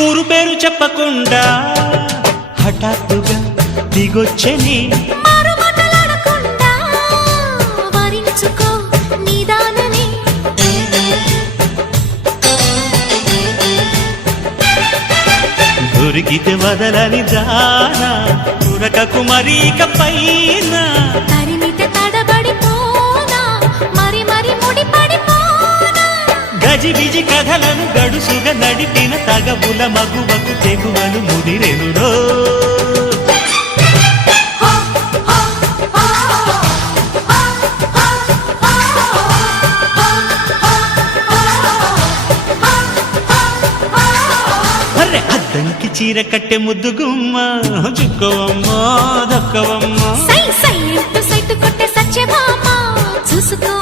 ఊరు పేరు చెప్పకుండా హఠాత్తుగా దిగొచ్చని దొరికితే వదలని జానా ఉరకకు మరీక పైన తరిమితే తడబడిపోనా మరి మరి ముడిపడిపోనా గజిబిజి కథలను గడుసుగా నడిపిన తగబుల మగువకు తెగువలు ముదిరెనురో అద్దంకి చీర కట్టె ముద్దుగుమ్మ చుక్కవమ్మ దక్కవమ్మ సై సై సైటు కొట్టే సత్యభామ చూసుకో